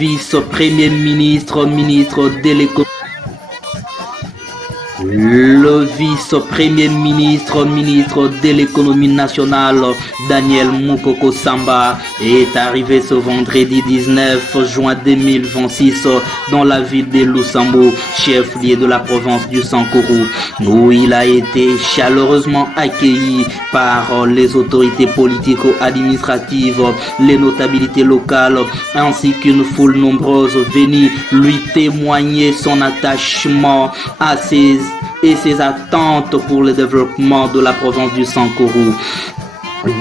vice-premier ministre, ministre de l'économie. Le vice-premier ministre, ministre de l'économie nationale, Daniel Moukoko Samba, est arrivé ce vendredi 19 juin 2026 dans la ville de Lusambo, chef-lieu de la province du Sankourou, où il a été chaleureusement accueilli par les autorités politico-administratives, les notabilités locales, ainsi qu'une foule nombreuse venue lui témoigner son attachement à ses attentes pour le développement de la province du Sankourou.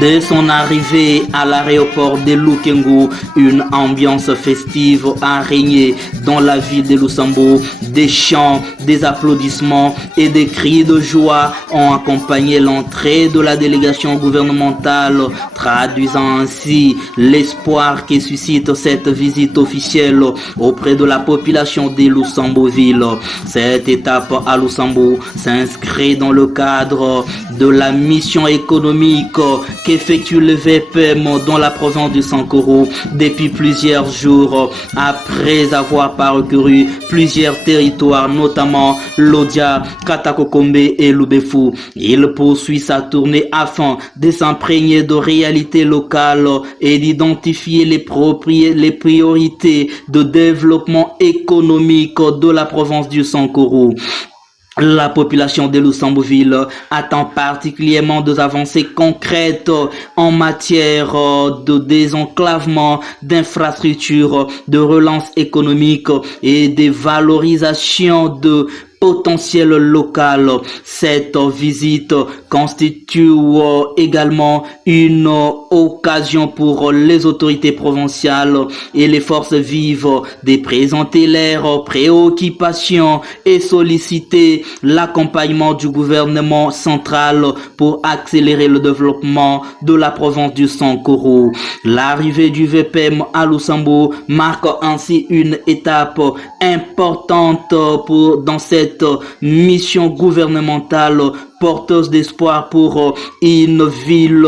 Dès son arrivée à l'aéroport de Lukengu, une ambiance festive a régné dans la ville de Lusambo. Des chants, des applaudissements et des cris de joie ont accompagné l'entrée de la délégation gouvernementale, traduisant ainsi l'espoir que suscite cette visite officielle auprès de la population de Lusamboville. Cette étape à Lusambo s'inscrit dans le cadre de la mission économique qu'effectue le VPM dans la province du Sankourou depuis plusieurs jours après avoir parcouru plusieurs territoires, notamment Lodia, Katakokombe et Lubefu. Il poursuit sa tournée afin de s'imprégner de réalités locales et d'identifier les priorités de développement économique de la province du Sankourou. La population de Lusamboville attend particulièrement des avancées concrètes en matière de désenclavement, d'infrastructures, de relance économique et de valorisation de potentiel local. Cette visite constitue également une occasion pour les autorités provinciales et les forces vives de présenter leurs préoccupations et solliciter l'accompagnement du gouvernement central pour accélérer le développement de la province du Sankourou. L'arrivée du VPM à Lusambo marque ainsi une étape importante dans cette mission gouvernementale porteuse d'espoir pour une ville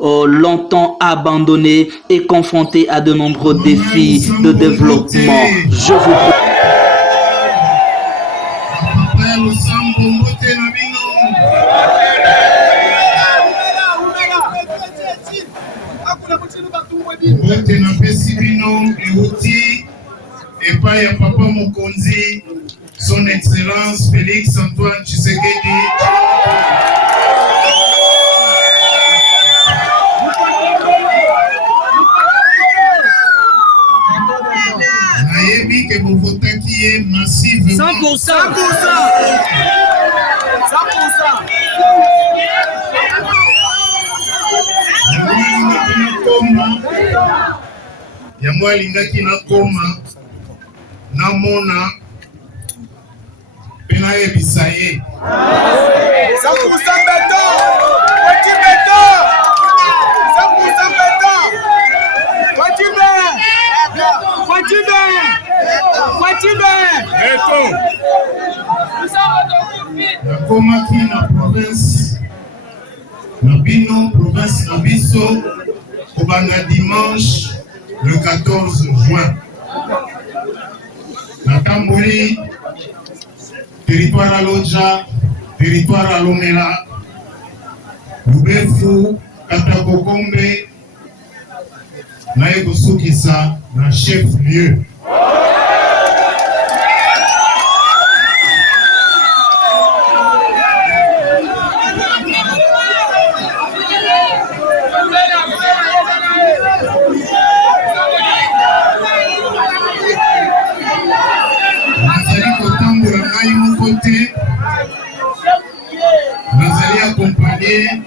longtemps abandonnée et confrontée à de nombreux défis de développement. Je vous Son Excellence Félix Antoine Tshisekedi. Nayebi que vous votez qui est massivement 100%. Yamwa lingaki na koma namona pena ebisaye 100% béton. Petit béton. 100% béton. nakomaki na province na bino province na biso kobanda dimanche le 14 juin natamboli territoire à Lodja, territoire à Lomela, Lubefu, Katakokombe, Naekosukisa, na chef-lieu. Nazali accompagné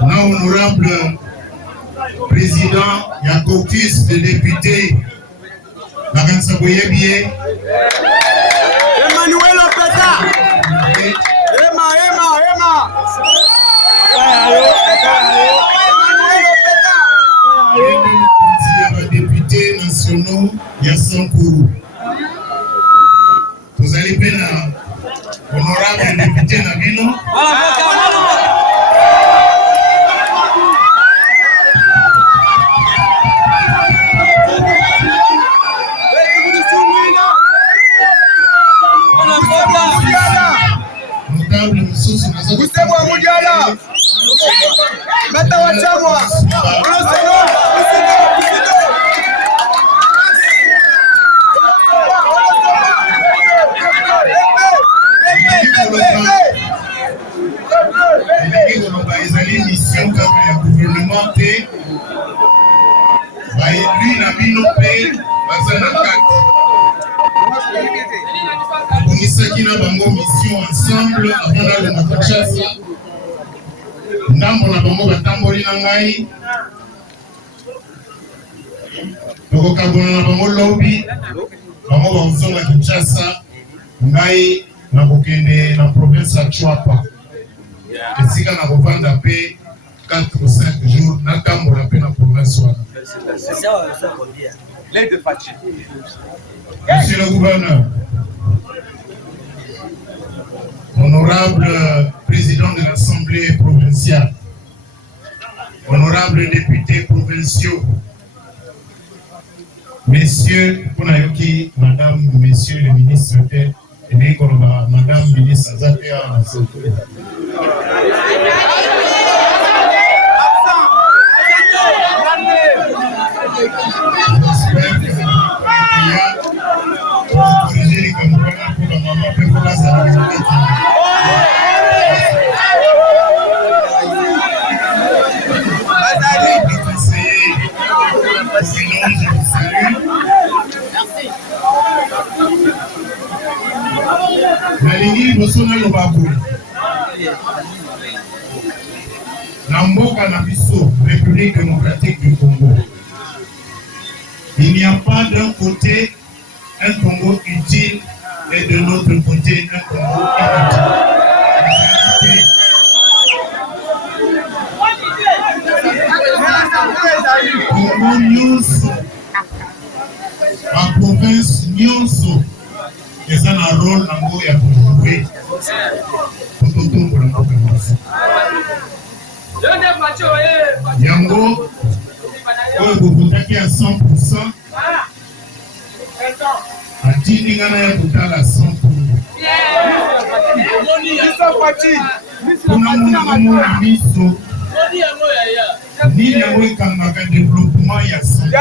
l'honorable président et caucus de députés Lagansa Boyebie Emmanuel Opeta. Emma. députés nationaux ya Sankourou. Vous allez bien honorable député Nabino. notable mosusu Kusebwa Mujala. Meta wachamwa. ezali mission kaka ya gouvernement te baélu na bino mpe baza na kati komisaki na bango mission ensemble avant nalonga Kinshasa ndambo na bango batamboli na ngai tokokabona na bango lobi bango bakozonga Kinshasa ngai nakokende na province ya Chwapa esika na kovanda mpe 4 ou 5 jours natambola mpe na province wana. Monsieur le gouverneur, honorable président de l'Assemblée provinciale, honorable députés provinciaux, messieurs, Ponayoki, madame, messieurs les ministres, madame ministre Zatea, nalingi liboso naloba boye na mboka na biso République démocratique du Congo, il n'y a pas d'un côté un Congo utile et de l'autre côté un Congo inutile. Congo nyonso ma province nyonso eza na rôle nango ya kojouer tototombola mboka nyonso yango oyo bokotaki ya 100% atindi ngana ya kotala 100%. Kuna mona miso nini yango ekangaka développement ya santé.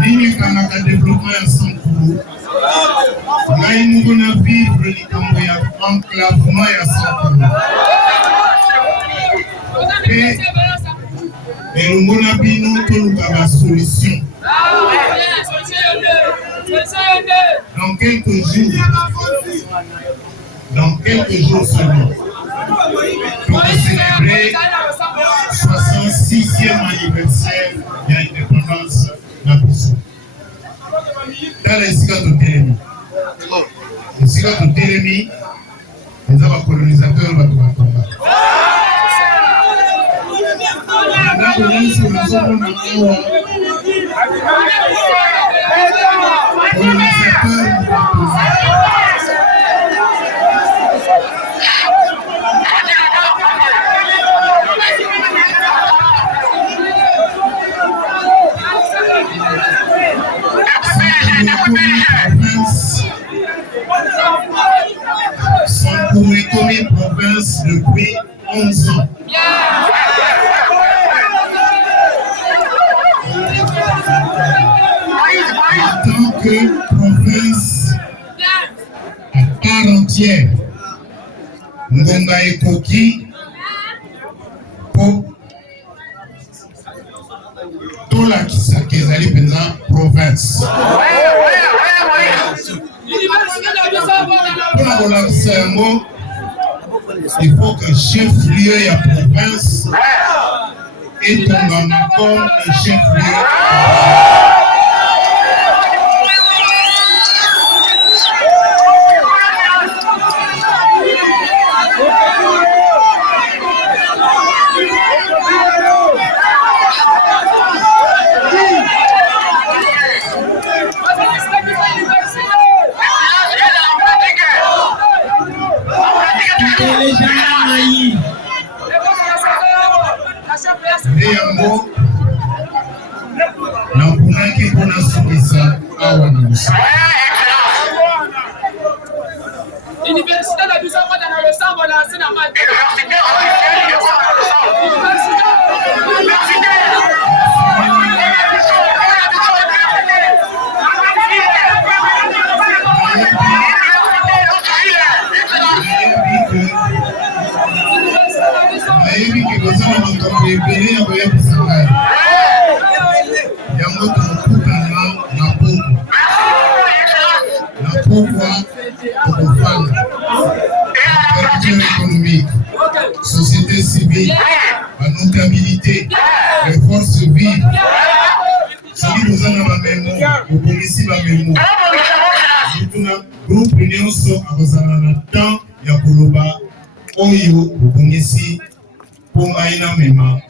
Nini kanaka développement ya Sankuru ngai mungu na vivre likambo ya enclavement ya Sankuru pe elongo na bino toluka ba solution dans quelques jours seulement pour célébrer 66e anniversaire de l'indépendance na biso. Tala esika totelemi. Esika totelemi eza ba colonisateur bato batonga. Ndako nyonso nazomona awa colonisateur batonga. Sankuru est commis province depuis 11 ans. En tant que province à part entière, Ngonga Ekoki pour tout la Kisaki ezali penza province. Pour la relation, il faut que chef-lieu et la province est comme un chef-lieu. nayebi ke kozala makambo ebele ya koyebisa ngai yango tokokutana na pokwa tokofanda acteur économique, société civile, notabilité, les forces vives. Soki tozana bamemo okomisi bamemo tuna groupe nyonso akozala na temps ya koloba oyo okomisi mpo ngai na mema